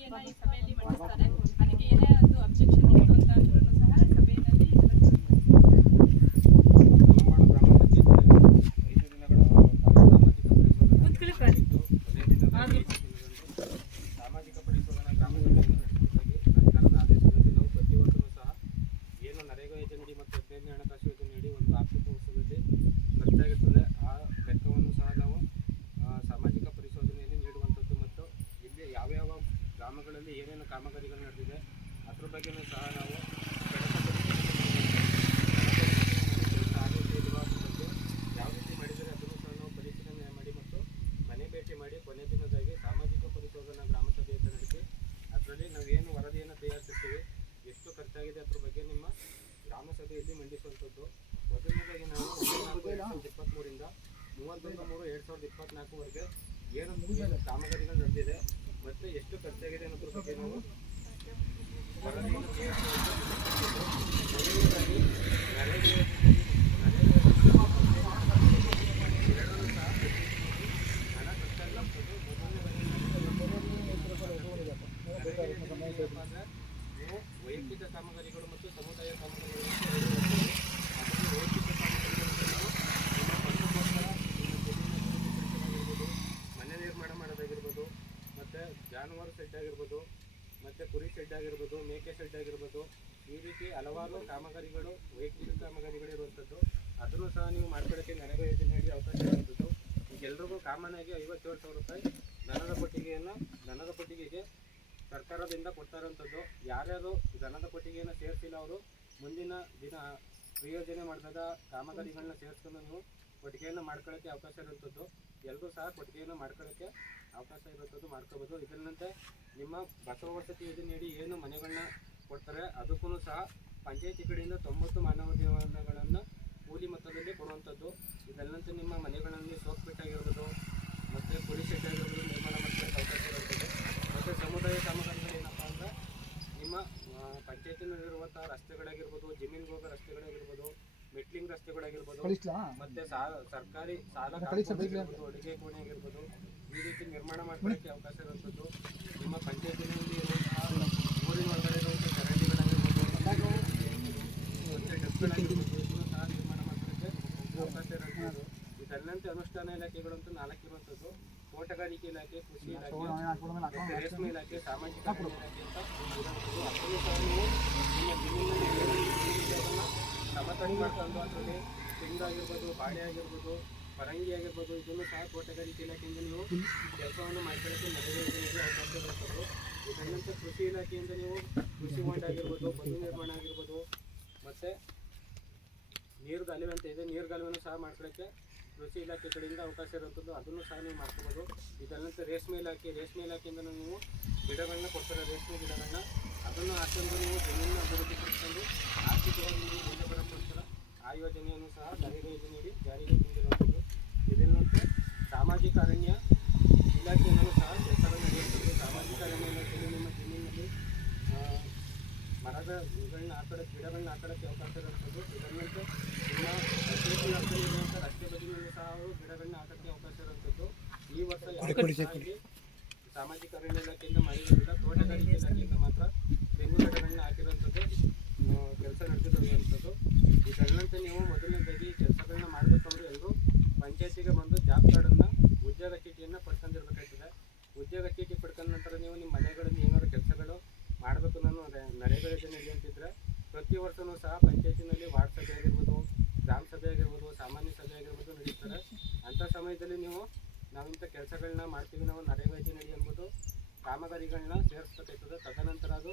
ಬೇಡಿಕೆಯನ್ನ ಈ ಸಭೆಯಲ್ಲಿ ಮಂಡಿಸ್ತಾರೆ. ಅದಕ್ಕೆ ಏನೇ ಒಂದು ಅಬ್ಜೆಕ್ಷನ್ ಇತ್ತು ಅಂತ ಅಂದ್ರೂ ಸಹ ಸಭೆಯಲ್ಲಿ ಸಾಮಾಜಿಕ ಪರಿಶೋಧನಾ ಗ್ರಾಮ ಸರ್ಕಾರದ ಆದೇಶದಂತೆ ನಾವು ಪ್ರತಿ ವರ್ಷವೂ ಸಹ ಏನು ನರೇಗಾ ಯೋಜನೆ ಮತ್ತು 15ನೇ ಹಣಕಾಸು ಯೋಜನೆಯಡಿ ಒಂದು ಆರ್ಥಿಕ ವರ್ಷದಲ್ಲಿ ಖರ್ಚಾಗಿರ್ತದೆ ಆ ಲೆಕ್ಕವನ್ನು ಸಹ ನಾವು ಸಾಮಾಜಿಕ ಪರಿಶೋಧನೆಯಲ್ಲಿ ನೀಡುವಂಥದ್ದು ಮತ್ತು ಇಲ್ಲಿ ಯಾವ್ಯಾವ ಗ್ರಾಮಗಳಲ್ಲಿ ಏನೇನು ಕಾಮಗಾರಿಗಳು ನಡೆದಿದೆ ಅದ್ರ ಬಗ್ಗೆಯೂ ಸಹ ನಾವು ಯಾವ ರೀತಿ ಮಾಡಿದರೆ ಅದನ್ನು ಸಹ ನಾವು ಪರಿಶೀಲನೆ ಮಾಡಿ ಮತ್ತು ಮನೆ ಭೇಟಿ ಮಾಡಿ ಕೊನೆ ದಿನದಾಗಿ ಸಾಮಾಜಿಕ ಪರಿಶೋಧನಾ ಗ್ರಾಮ ಸಭೆಯನ್ನು ನಡೆಸಿ ಅದರಲ್ಲಿ ನಾವೇನು ವರದಿಯನ್ನು ತಯಾರಿಸುತ್ತೇವೆ ಎಷ್ಟು ಖರ್ಚಾಗಿದೆ ಅದ್ರ ಬಗ್ಗೆ ನಿಮ್ಮ ಗ್ರಾಮ ಸಭೆಯಲ್ಲಿ ಮಂಡಿಸುವಂಥದ್ದು. ಮೊದಲನೇದಾಗಿ ನಾವು 2023ರಿಂದ 31/3/2024ವರೆಗೆ ಏನು ಕಾಮಗಾರಿಗಳು ನಡೆದಿದೆ ಮತ್ತು ಎಷ್ಟು ಖರ್ಚಾಗಿದೆ ಅನ್ನೋದ್ರ ಬಗ್ಗೆ ನಾವು ವರದಿಯನ್ನು ತಯಾರಿಸುವಂಥದ್ದು. ಮೊದಲನೇದಾಗಿ ವೈಯಕ್ತಿಕ ಕಾಮಗಾರಿಗಳು ಮತ್ತು ಸಮುದಾಯ ಕಾಮಗಾರಿಗಳು ವೈಯಕ್ತಿಕ ಕಾಮಗಾರಿಗಳು ಮನೆ ನಿರ್ಮಾಣ ಮಾಡೋದಾಗಿರ್ಬೋದು ಮತ್ತು ಜಾನುವಾರು ಶೆಡ್ ಆಗಿರ್ಬೋದು ಮತ್ತು ಕುರಿ ಶೆಡ್ ಆಗಿರ್ಬೋದು ಮೇಕೆ ಶೆಡ್ ಆಗಿರ್ಬೋದು ಈ ರೀತಿ ಹಲವಾರು ಕಾಮಗಾರಿಗಳು ವೈಯಕ್ತಿಕ ಕಾಮಗಾರಿಗಳು ಇರುವಂಥದ್ದು. ಅದನ್ನು ಸಹ ನೀವು ಮಾಡ್ಕೊಳ್ಳೋಕ್ಕೆ ನರೇಗಾ ಯೋಜನೆಯಲ್ಲಿ ಅವಕಾಶ ಇರುವಂಥದ್ದು. ಈಗ ಎಲ್ರಿಗೂ ಕಾಮನ್ ಆಗಿ 57,000 ರೂಪಾಯಿ ದನದ ಕೊಟ್ಟಿಗೆಗೆ ಸರ್ಕಾರದಿಂದ ಕೊಡ್ತಾ ಇರೋಂಥದ್ದು. ಯಾರ್ಯಾರು ದನದ ಕೊಟ್ಟಿಗೆಯನ್ನು ಸೇರಿಸಿಲ್ಲ ಅವರು ಮುಂದಿನ ದಿನ ಯೋಜನೆ ಮಾಡಿದಾಗ ಕಾಮಗಾರಿಗಳನ್ನ ಸೇರಿಸ್ಕೊಂಡು ನೀವು ಕೊಟ್ಟಿಗೆಯನ್ನು ಮಾಡ್ಕೊಳ್ಳೋಕ್ಕೆ ಅವಕಾಶ ಇರುವಂಥದ್ದು. ಎಲ್ಲರೂ ಸಹ ಕೊಟ್ಟಿಗೆಯನ್ನು ಮಾಡ್ಕೊಳ್ಳೋಕ್ಕೆ ಅವಕಾಶ ಇರುವಂಥದ್ದು ಮಾಡ್ಕೋಬೋದು. ಇದರಂತೆ ನಿಮ್ಮ ಬಸವ ವಸತಿ ಯೋಜನೆಯಡಿ ಏನು ಮನೆಗಳನ್ನ ಕೊಡ್ತಾರೆ ಅದಕ್ಕೂ ಸಹ ಪಂಚಾಯತಿ ಕಡೆಯಿಂದ 90 ಮಾನವ ಜೀವನಗಳನ್ನು ಕೂಲಿ ಮೊತ್ತದಲ್ಲಿ ಕೊಡುವಂಥದ್ದು. ಇದಲ್ಲಂತೆ ನಿಮ್ಮ ಮನೆಗಳಲ್ಲಿ ಸೋಪ್ ಪೆಟ್ ಆಗಿರ್ಬೋದು ಮತ್ತು ಕುರಿ ಶೆಡ್ ಆಗಿರ್ಬೋದು ನಿರ್ಮಾಣ ಮಾಡ್ಕೊಳ್ಳೋಕ್ಕೆ ಅವಕಾಶ ಇರುತ್ತದೆ. ಮತ್ತು ಸಮುದಾಯ ಕಾಮಗಾರಿಗಳು ಏನಪ್ಪ ಅಂದರೆ ನಿಮ್ಮ ಪಂಚಾಯತಿನಲ್ಲಿರುವಂಥ ರಸ್ತೆಗಳಾಗಿರ್ಬೋದು, ಜಮೀನಿಗೆ ಹೋಗೋ ರಸ್ತೆಗಳಾಗಿರ್ಬೋದು, ಮೆಟ್ಲಿಂಗ್ ರಸ್ತೆಗಳಾಗಿರ್ಬೋದು ಮತ್ತು ಸರ್ಕಾರಿ ಸಾಲ ಆಗಿರ್ಬೋದು, ಅಡುಗೆ ಕೋಣೆ ಆಗಿರ್ಬೋದು ಈ ರೀತಿ ನಿರ್ಮಾಣ ಮಾಡ್ಕೊಳ್ಳೋಕ್ಕೆ ಅವಕಾಶ ಇರುವಂಥದ್ದು. ನಿಮ್ಮ ಪಂಚಾಯತಿನಲ್ಲಿ ಇರುವಂತಹ ಊರಿನ ಒಳಗಡೆ ಇರುವಂಥ ಚರಂಡಿಗಳಾಗಿರ್ಬೋದು ಮತ್ತು ಡಬ್ಗಳಾಗಿರ್ಬೋದು ಇದನ್ನು ಸಹ ನಿರ್ಮಾಣ ಮಾಡ್ಕೊಳ್ಳೋಕ್ಕೆ ಅವಕಾಶ ಇರುವಂಥದ್ದು. ಇದಲ್ಲಂತೆ ಅನುಷ್ಠಾನ ಇಲಾಖೆಗಳಂತೂ 4 ಇರುವಂಥದ್ದು. ತೋಟಗಾರಿಕೆ ಇಲಾಖೆ, ಕೃಷಿ ಇಲಾಖೆ ಮತ್ತು ರೇಷ್ಮೆ ಇಲಾಖೆ, ಸಾಮಾಜಿಕ ಇಲಾಖೆ ಅಂತ ಇರುವಂಥದ್ದು. ಅದನ್ನು ಸಹ ನೀವು ನಿಮ್ಮ ಜಮೀನಿನಲ್ಲಿ ಅದನ್ನು ಸಮತಟ್ಟು ಮಾಡ್ಕೊಂಡು ಅದರಲ್ಲಿ ತೆಂಗಾಗಿರ್ಬೋದು, ಬಾಳೆ ಆಗಿರ್ಬೋದು, ಪರಂಗಿ ಆಗಿರ್ಬೋದು ಇದನ್ನು ಸಹ ತೋಟಗಾರಿಕೆ ಇಲಾಖೆಯಿಂದ ನೀವು ಕೆಲಸವನ್ನು ಮಾಡ್ಕೊಳ್ಳೋಕ್ಕೆ ನರೇಗಾ ಯೋಜನೆಗೆ ಅವಕಾಶ ಇರುವಂಥದ್ದು. ಇದನ್ನಂತೆ ಕೃಷಿ ಇಲಾಖೆಯಿಂದ ನೀವು ಕೃಷಿ ಹೊಂಡ ಆಗಿರ್ಬೋದು, ಬದು ನಿರ್ಮಾಣ ಆಗಿರ್ಬೋದು ಮತ್ತು ನೀರುಗಾಲುವೆ ಅಂತ ಇದೆ, ನೀರುಗಾಲುವೆಯನ್ನು ಸಹ ಮಾಡ್ಕೊಳ್ಳೋಕ್ಕೆ ಕೃಷಿ ಇಲಾಖೆ ಕಡೆಯಿಂದ ಅವಕಾಶ ಇರುವಂಥದ್ದು. ಅದನ್ನು ಸಹ ನೀವು ಮಾಡ್ಕೋಬೋದು. ಇದಲ್ಲಂತೆ ರೇಷ್ಮೆ ಇಲಾಖೆಯಿಂದ ನೀವು ಗಿಡಗಳನ್ನ ಕೊಡ್ತಾರೆ, ರೇಷ್ಮೆ ಗಿಡಗಳನ್ನ ಅದನ್ನು ಹಾಕೊಂಡು ನೀವು ಜಮೀನನ್ನು ಅಭಿವೃದ್ಧಿಪಡಿಸ್ಕೊಂಡು ಆರ್ಥಿಕವಾಗಿ ನೀವು ಮುಂದೆ ಬರೋಕ್ಕೋಸ್ಕರ ಆ ಯೋಜನೆಯನ್ನು ಸಹ ನರೇಗಾ ಯೋಜನೆಯಡಿ ಜಾರಿಗೆ ತಂದಿರುವಂಥದ್ದು. ಇದಲ್ಲಂತೆ ಸಾಮಾಜಿಕ ಅರಣ್ಯ ಇಲಾಖೆಯಿಂದಲೂ ಸಹ ಕೆಲಸಗಳು ನಡೆಯುವಂಥದ್ದು. ಸಾಮಾಜಿಕ ಅರಣ್ಯ ಇಲಾಖೆಯಲ್ಲಿ ನಿಮ್ಮ ಜಮೀನಿನಲ್ಲಿ ಮರದ ಗಿಡಗಳನ್ನ ಹಾಕೊಳ್ಳೋಕ್ಕೆ ಅವಕಾಶ ಇರುವಂಥದ್ದು. ಇದಲ್ಲಂತೆ ನಿಮ್ಮ ಇರುವಂಥ ರಸ್ತೆ ಬದಿಯಲ್ಲಿ ಸಹ ಗಿಡಗಳನ್ನ ಹಾಕೋಕ್ಕೆ ಅವಕಾಶ ಇರುವಂಥದ್ದು. ಈ ವರ್ಷ ಯಾವುದೇ ಸಾಮಾಜಿಕ ಅರಣ್ಯ ಇಲಾಖೆಯಿಂದ ಮಾಡಿರೋದಿಲ್ಲ, ತೋಟಗಾರಿಕೆ ಇಲಾಖೆಯಿಂದ ಮಾತ್ರ ತೆಂಗು ಗಿಡಗಳನ್ನ ಹಾಕಿರುವಂಥದ್ದು ಕೆಲಸ ನಡೆದಿರುವಂಥದ್ದು. ಇದಲ್ಲಂತೆ ನೀವು ಮೊದಲನೇದಾಗಿ ಕೆಲಸಗಳನ್ನ ಮಾಡಬೇಕಂದ್ರೆ ಎಲ್ಲರೂ ಪಂಚಾಯತಿಗೆ ಬಂದು ಜಾಬ್ ಕಾರ್ಡನ್ನು ಉದ್ಯೋಗ ಚೀಟಿಯನ್ನು ಪಡ್ಕೊಂಡಿರ್ಬೇಕಾಗ್ತದೆ. ಉದ್ಯೋಗ ಚೀಟಿ ಪಡ್ಕೊಂಡ ನಂತರ ನೀವು ನಿಮ್ಮ ಮನೆಗಳಲ್ಲಿ ಏನಾದರೂ ಕೆಲಸಗಳು ಮಾಡಬೇಕು ನಾನು ನರೇಗಾ ಯೋಜನೆಯಲ್ಲಿ ಅಂತಿದ್ರೆ ಪ್ರತಿ ವರ್ಷವೂ ಸಹ ಪಂಚಾಯತಿನಲ್ಲಿ ವಾರ್ಡ್ ಸಭೆ ಆಗಿರ್ಬೋದು, ಗ್ರಾಮ ಸಭೆ ಆಗಿರ್ಬೋದು, ಸಾಮಾನ್ಯ ಸಭೆ ಆಗಿರ್ಬೋದು ನಡೀತಾರೆ. ಅಂಥ ಸಮಯದಲ್ಲಿ ನೀವು ನಾವಿಂಥ ಕೆಲಸಗಳನ್ನ ಮಾಡ್ತೀವಿ ನಾವು ನರೇಗಾ ಯೋಜನೆಯಲ್ಲಿ ಎಂಬುದು ಕಾಮಗಾರಿಗಳನ್ನ ಸೇರಿಸ್ಬೇಕಾಗ್ತದೆ. ತದನಂತರ ಅದು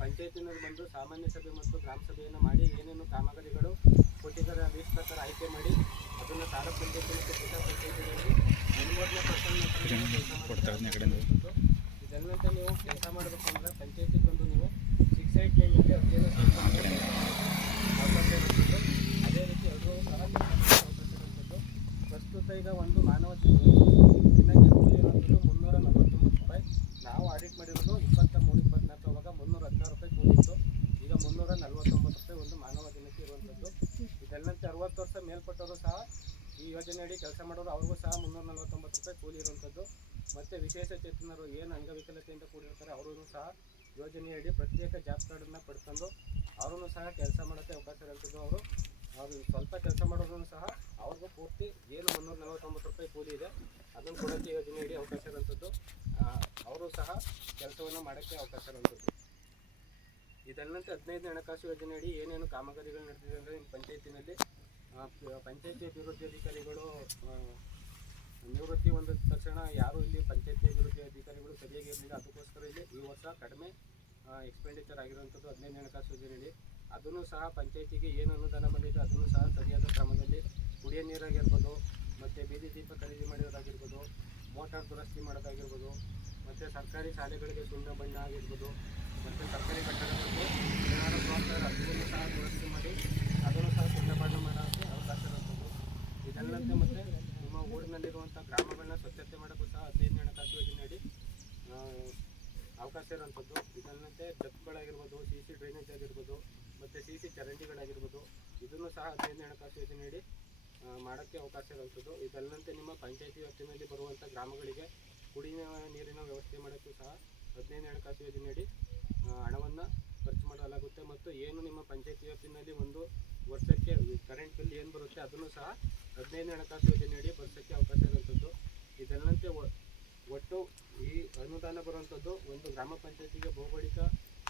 ಪಂಚಾಯತಿನಲ್ಲಿ ಬಂದು ಸಾಮಾನ್ಯ ಸಭೆ ಮತ್ತು ಗ್ರಾಮ ಸಭೆಯನ್ನು ಮಾಡಿ ಏನೇನು ಕಾಮಗಾರಿಗಳು ಕೊಟ್ಟಿದ್ದಾರೆ ಆ ಲೀಸ್ಟ್ ಪ್ರಕಾರ ಆಯ್ಕೆ ಮಾಡಿ ಅದನ್ನು ತಾಲೂಕು ಪಂಚಾಯತಿ ಮತ್ತು ಜಿಲ್ಲಾ ಪಂಚಾಯತಿಗಳಲ್ಲಿ 40% ಇದನ್ನಂತೆ ನೀವು ಕೆಲಸ ಮಾಡಬೇಕು ಅಂದರೆ ಪಂಚಾಯತಿಗೆ ಬಂದು ನೀವು 6 ಟೈಮಲ್ಲಿ ಅರ್ಜಿಯನ್ನು ಅವಕಾಶ ಇರುತ್ತದೆ. ಅದೇ ರೀತಿ ಎಲ್ಲರೂ ಸಹ ಅವಕಾಶ ಇರುತ್ತದೆ. ಪ್ರಸ್ತುತ ಈಗ ಒಂದು ಮಾನವ ದಿನಕ್ಕೆ ಕೂಲಿ ಇರುವಂಥದ್ದು 349 ರೂಪಾಯಿ. ನಾವು ಆಡಿಟ್ ಮಾಡಿರೋದು 23-24 ಅವಾಗ 316 ರೂಪಾಯಿ ಕೂಲಿ ಇತ್ತು. ಈಗ 349 ರೂಪಾಯಿ ಒಂದು ಮಾನವ ದಿನಕ್ಕೆ ಇರುವಂಥದ್ದು. ಇದೆಲ್ಲಂತೆ 60 ವರ್ಷ ಮೇಲ್ಪಟ್ಟವರು ಸಹ ಈ ಯೋಜನೆಯಡಿ ಕೆಲಸ ಮಾಡೋರು ಅವ್ರಿಗೂ ಸಹ 349 ರೂಪಾಯಿ ಕೂಲಿ ಇರುವಂಥದ್ದು. ಮತ್ತು ವಿಶೇಷ ಚೇತನರು ಏನು ಅಂಗವಿಕಲತೆಯಿಂದ ಕೂಡಿರ್ತಾರೆ ಅವರೂ ಸಹ ಯೋಜನೆಯಡಿ ಪ್ರತ್ಯೇಕ ಜಾಬ್ ಕಾರ್ಡನ್ನು ಪಡ್ಕೊಂಡು ಅವರೂ ಸಹ ಕೆಲಸ ಮಾಡೋಕ್ಕೆ ಅವಕಾಶ ಇರುವಂಥದ್ದು. ಅವರು ಸ್ವಲ್ಪ ಕೆಲಸ ಮಾಡೋದ್ರೂ ಸಹ ಅವ್ರಿಗೂ ಪೂರ್ತಿ ಏನು 349 ರೂಪಾಯಿ ಕೂಲಿ ಇದೆ ಅದನ್ನು ಕೊಡೋಕ್ಕೆ ಯೋಜನೆಯಡಿ ಅವಕಾಶ ಇರುವಂಥದ್ದು. ಅವರು ಸಹ ಕೆಲಸವನ್ನು ಮಾಡೋಕ್ಕೆ ಅವಕಾಶ ಇರುವಂಥದ್ದು. ಇದಲ್ಲಂತೆ 15ನೇ ಹಣಕಾಸು ಯೋಜನೆಯಡಿ ಏನೇನು ಕಾಮಗಾರಿಗಳು ನಡೆದಿದೆ ಅಂದರೆ ನಿಮ್ಮ ಪಂಚಾಯತಿನಲ್ಲಿ ಪಂಚಾಯತಿ ಅಭಿವೃದ್ಧಿ ಅಧಿಕಾರಿಗಳು ನಿವೃತ್ತಿ ಹೊಂದ ತಕ್ಷಣ ಯಾರೂ ಇಲ್ಲಿ ಪಂಚಾಯತಿ ಅಭಿವೃದ್ಧಿ ಅಧಿಕಾರಿಗಳು ಸರಿಯಾಗಿ ಇರಲಿಲ್ಲ. ಅದಕ್ಕೋಸ್ಕರ ಇಲ್ಲಿ ಈ ವರ್ಷ ಕಡಿಮೆ ಎಕ್ಸ್ಪೆಂಡಿಚರ್ ಆಗಿರುವಂಥದ್ದು 15ನೇ ಹಣಕಾಸು ಯೋಜನೆಯಲ್ಲಿ. ಅದನ್ನು ಸಹ ಪಂಚಾಯತಿಗೆ ಏನು ಅನುದಾನ ಬಂದಿದೆ ಅದನ್ನು ಸಹ ಸರಿಯಾದ ಕ್ರಮದಲ್ಲಿ ಕುಡಿಯೋ ನೀರಾಗಿರ್ಬೋದು, ಮತ್ತು ಬೀದಿ ದೀಪ ಖರೀದಿ ಮಾಡೋದಾಗಿರ್ಬೋದು, ಮೋಟಾರ್ ದುರಸ್ತಿ ಮಾಡೋದಾಗಿರ್ಬೋದು, ಮತ್ತು ಸರ್ಕಾರಿ ಶಾಲೆಗಳಿಗೆ ಸುಣ್ಣ ಬಣ್ಣ ಆಗಿರ್ಬೋದು, ಮತ್ತು ಸರ್ಕಾರಿ ಕಟ್ಟಡಗಳಿಗೆ ಏನಾದರೂ ಪ್ರೋತ್ಸಾಹ ಅದನ್ನು ಸಹ ದುರಸ್ತಿ ಮಾಡಿ ಅದನ್ನು ಸಹ ಸುಣ್ಣ ಬಣ್ಣ ಮಾಡೋಕ್ಕೆ ಅವಕಾಶ ಇರುವಂಥದ್ದು. ಇದಲ್ಲಂತೆ ಮತ್ತು ನಿಮ್ಮ ಊರಿನಲ್ಲಿರುವಂಥ ಗ್ರಾಮಗಳನ್ನ ಸ್ವಚ್ಛತೆ ಮಾಡೋಕ್ಕೂ ಸಹ 15ನೇ ಹಣಕಾಸು ಯೋಜನೆಯಡಿ ಅವಕಾಶ ಇರುವಂಥದ್ದು. ಇದಲ್ಲಂತೆ ಡಕ್ಗಳಾಗಿರ್ಬೋದು, CC ಡ್ರೈನೇಜ್ ಆಗಿರ್ಬೋದು, ಮತ್ತು CC ಚರಂಡಿಗಳಾಗಿರ್ಬೋದು, ಇದನ್ನು ಸಹ 15ನೇ ಹಣಕಾಸು ಯೋಜನೆಯಡಿ ಮಾಡೋಕ್ಕೆ ಅವಕಾಶ ಇರುವಂಥದ್ದು. ಇದಲ್ಲಂತೆ ನಿಮ್ಮ ಪಂಚಾಯತಿ ವ್ಯಾಪ್ತಿಯಲ್ಲಿ ಬರುವಂಥ ಗ್ರಾಮಗಳಿಗೆ ಕುಡಿಯುವ ನೀರಿನ ವ್ಯವಸ್ಥೆ ಮಾಡೋಕ್ಕೂ ಸಹ 15ನೇ ಹಣಕಾಸು ಯೋಜನೆಯಡಿ ಹಣವನ್ನು ಖರ್ಚು ಮಾಡಲಾಗುತ್ತೆ. ಮತ್ತು ಏನು ನಿಮ್ಮ ಪಂಚಾಯತಿ ವ್ಯಾಪ್ತಿಯಲ್ಲಿ ಒಂದು ವರ್ಷಕ್ಕೆ ಕರೆಂಟ್ ಬಿಲ್ ಏನು ಬರುತ್ತೆ ಅದನ್ನು ಸಹ 15ನೇ ಹಣಕಾಸು ಯೋಜನೆಯಡಿ ಬರ್ಸೋಕ್ಕೆ ಅವಕಾಶ ಇರುವಂಥದ್ದು. ಇದಲ್ಲಂತೆ ಒಟ್ಟು ಈ ಅನುದಾನ ಬರುವಂಥದ್ದು ಒಂದು ಗ್ರಾಮ ಪಂಚಾಯತಿಗೆ ಭೌಗೋಳಿಕ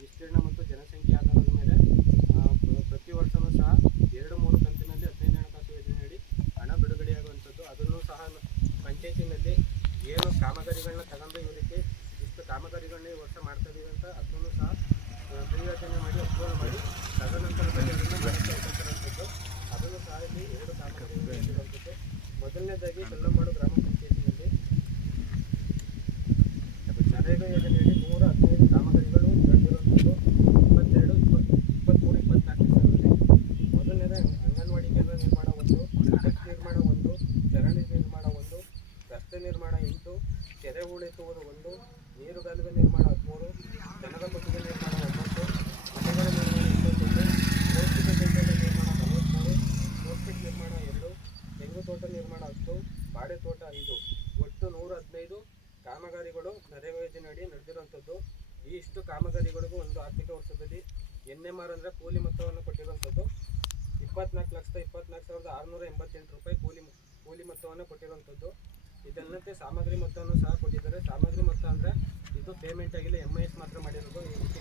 ವಿಸ್ತೀರ್ಣ ಮತ್ತು ಜನಸಂಖ್ಯೆ ಆಧಾರದ ಮೇಲೆ ಪ್ರತಿ ವರ್ಷವೂ ಸಹ 2-3 ಕಂತಿನಲ್ಲಿ 15ನೇ ಹಣಕಾಸು ಯೋಜನೆಯಡಿ ಹಣ ಬಿಡುಗಡೆಯಾಗುವಂಥದ್ದು. ಅದನ್ನು ಸಹ ಪಂಚಾಯತಿನಲ್ಲಿ ಏನು ಕಾಮಗಾರಿಗಳನ್ನ ತಗೊಂಡು ಇವರಿಗೆ ಇಷ್ಟು ಕಾಮಗಾರಿಗಳನ್ನ ಈ ವರ್ಷ ಮಾಡ್ತಾ ಇದ್ದೀವಿ ಅಂತ ಅದನ್ನು ಸಹ ಯೋಜನೆ ಮಾಡಿ ಅಪ್ರೂವಲ್ ಮಾಡಿ ತದನಂತರದಲ್ಲಿ ಅದನ್ನು ಮಾಡೋಕ್ಕೆ ಅವಕಾಶ ಇರುವಂಥದ್ದು. ಅದನ್ನು ಸಹ ಇಲ್ಲಿ 2 ಕಾಮಗಾರಿಗಳು ಇರುವಂಥದ್ದು. ಮೊದಲನೇದಾಗಿ ಕಲ್ಲಂಬಾಡು ಗ್ರಾಮ ಪಂಚಾಯತಿನಲ್ಲಿ ನರೇಗಾ ಯೋಜನೆಯಲ್ಲಿ 115 ಕಾಮಗಾರಿಗಳು ನಡೆದಿರುವಂಥದ್ದು 22, 23, 24 ಸಾಲದಲ್ಲಿ. ಮೊದಲನೇದ ಅಂಗನವಾಡಿ ಕೇಂದ್ರ ನಿರ್ಮಾಣ 1, ವಿದ್ಯುತ್ ನಿರ್ಮಾಣ 1, ಚರಂಡಿ ನಿರ್ಮಾಣ 1, ರಸ್ತೆ ನಿರ್ಮಾಣ 8, ಕೆರೆ ಹೂಳೆತ್ತುವುದು 1, ನೀರುಗಾಲುವೆ ನಿರ್ಮಾಣ 13, ದನದ ಕೊಟ್ಟಿಗೆ ನಿರ್ಮಾಣ 9, ಮನೆಗಳ ನಿರ್ಮಾಣ 21, ಪೌಷ್ಟಿಕ ಶೌಚಾಲಯ ನಿರ್ಮಾಣ 43, ಪೋಸ್ಟಿಕ್ ನಿರ್ಮಾಣ 2, ತೆಂಗು ತೋಟ ನಿರ್ಮಾಣ 10, ಬಾಳೆ ತೋಟ 5, ಒಟ್ಟು 115 ಕಾಮಗಾರಿಗಳು ನರೇಗಾ ಯೋಜನೆಯಡಿ ನಡೆದಿರುವಂಥದ್ದು. ಈ ಇಷ್ಟು ಕಾಮಗಾರಿಗಳಿಗೂ ಒಂದು ಆರ್ಥಿಕ ವರ್ಷದಲ್ಲಿ NMR ಅಂದರೆ ಕೂಲಿ ಮೊತ್ತವನ್ನು ಕೊಟ್ಟಿರುವಂಥದ್ದು 24,24,688 ರೂಪಾಯಿ ಕೂಲಿ ಮೊತ್ತವನ್ನು ಕೊಟ್ಟಿರುವಂಥದ್ದು. ಇದಲ್ಲಂತೆ ಸಾಮಗ್ರಿ ಮೊತ್ತವನ್ನು ಸಹ ಕೊಟ್ಟಿದ್ದಾರೆ. ಸಾಮಗ್ರಿ ಮೊತ್ತ ಅಂದರೆ ಇದು ಪೇಮೆಂಟ್ ಆಗಿಲ್ಲ, MIS ಮಾತ್ರ ಮಾಡಿರೋದು. ಈ ರೀತಿ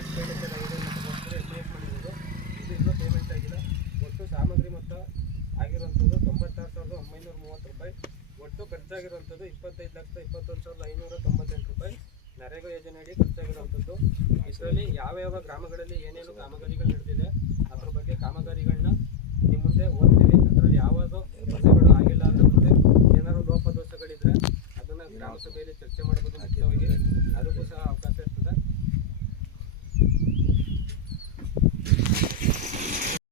ಎಕ್ಸ್ಪೆಂಡಿಚರ್ ಆಗಿದೆ ಅನ್ನೋದಕ್ಕೋಸ್ಕರ MIS ಮಾಡಿರೋದು, ಇದು ಇನ್ನೂ ಪೇಮೆಂಟ್ ಆಗಿಲ್ಲ. ಒಟ್ಟು ಸಾಮಗ್ರಿ ಮೊತ್ತ ಆಗಿರುವಂಥದ್ದು 96,930 ರೂಪಾಯಿ. ಒಟ್ಟು ಖರ್ಚಾಗಿರುವಂಥದ್ದು 25,21,598 ರೂಪಾಯಿ ನರೇಗಾ ಯೋಜನೆಯಡಿ ಖರ್ಚಾಗಿರುವಂಥದ್ದು. ಇದರಲ್ಲಿ ಯಾವ ಗ್ರಾಮಗಳಲ್ಲಿ ಏನೇನು ಕಾಮಗಾರಿಗಳು ನಡೆದಿದೆ ಅದ್ರ ಬಗ್ಗೆ ಕಾಮಗಾರಿಗಳನ್ನ ನಿಮ್ಮ ಮುಂದೆ ಓದ್ತೀವಿ. ಅದರಲ್ಲಿ ಯಾವುದು ಕೆಲಸಗಳು ಆಗಿಲ್ಲ ಅಂದರೆ ಮತ್ತೆ ಏನಾದರೂ ಲೋಪದೋಷಗಳಿದ್ರೆ ಅದನ್ನು ಗ್ರಾಮ ಸಭೆಯಲ್ಲಿ ಚರ್ಚೆ ಮಾಡಬಹುದು ಮುಖ್ಯವಾಗಿ. ಅದಕ್ಕೂ ಸಹ ಅವಕಾಶ